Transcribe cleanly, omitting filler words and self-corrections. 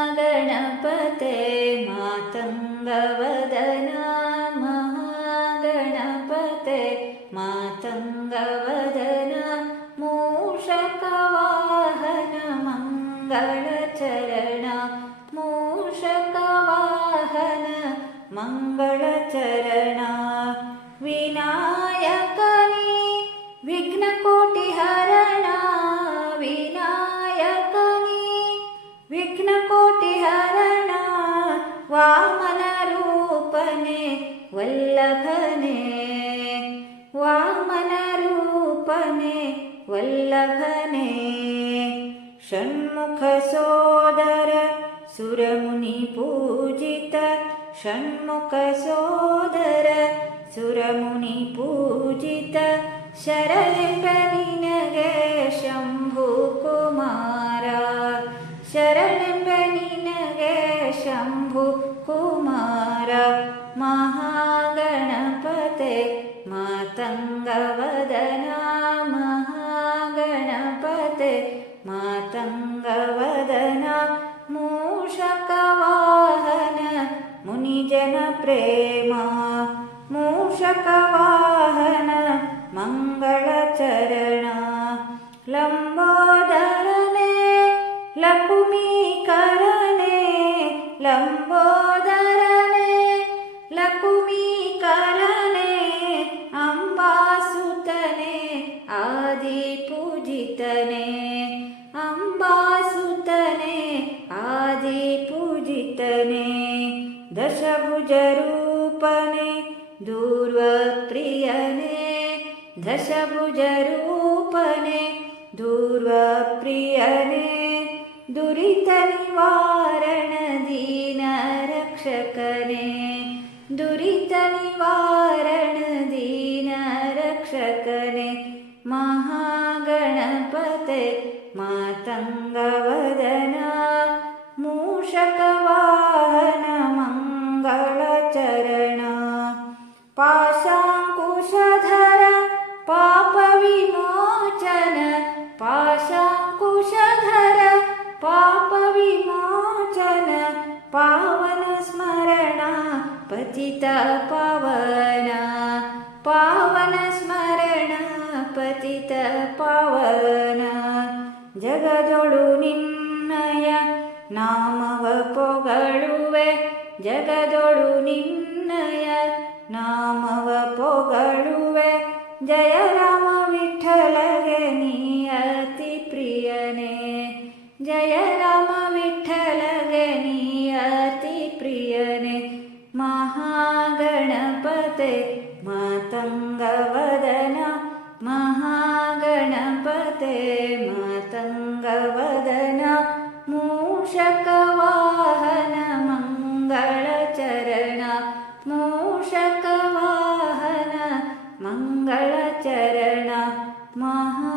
महागणपते मातङ्गवदना महागणपते मातङ्गवदना मूषकवाहन मङ्गलचरण मूषकवाहन मङ्गलचरण विनायकनी विघ्नकोटिहरण विनायकनी विघ्नकोटिहरण वामनरूपने वल्लभने वामनरूपने वल्लभने षण्मुखसोदर सुरमुनिपूजित षण्मुखसोदर सुरमुनिपूजित शरणೆಂಬ ನಿನಗೆ ಶಂಭುಕುಮಾರ ಶರಣೆಂಬ ನಿನಗೆ ಶಂಭುಕುಮಾರ ಮಹಾಗಣಪತೆ ಮಾತಂಗವದನ ಮಹಾಗಣಪತೆ ಮಾತಂಗವದನ ಮೂಷಕವಾಹನ ಮುನಿಜನ ಪ್ರೇಮ ಮೂಷಕವಾಹನ ಮಂಗಳಚರಣ ಲಂಬೋದರನೆ ಲಕುಮೀಕರನೆ ಲಂಬೋದರನೆ ಲಕುಮೀಕರನೆ ಅಂಬಾಸುತನೆ ಆದಿಪೂಜಿತನೆ ಅಂಬಾಸುತನೆ ಆದಿಪೂಜಿತನೆ ದಶಭುಜರೂಪನೆ दूर्वप्रियने दशभुजरूपने दूर्वप्रियने दुरितनिवारण दीनरक्षकने दुरितनिवारण दीनरक्षकने महागणपते मातङ्गवदना मूषकवाहन मङ्गलचरण पाशाङ्कुशधर पापविमोचन पाशाङ्कुशधर पापविमोचन पावन स्मरण पतित पावन पावन स्मरण पतित पावन जगदೊಳು ನಿನ್ನಯ ನಾಮವ ಪೊಗಳುವೆ ಜಗದೊಳು ನಿನ್ನಯ ನಾಮವ ಪೊಗಳುವೆ ಜಯ ರಾಮ ವಿಠ್ಠಲಗೆ ನೀ ಅತಿ ಪ್ರಿಯನೇ ಜಯ ರಾಮ ವಿಠ್ಠಲಗೆ ನೀ ಅತಿ ಪ್ರಿಯನೇ ಮಹಾಗಣಪತೆ ಮಾತಂಗವದನ ಮಹಾಗಣಪತೆ ಮಾತಂಗವದನ ಮೂಷಕವಾಹನ ಮಂಗಳಚರಣ ಮೂಷಕವಾಹನ ಮಂಗಳಚರಣ ಮಹಾ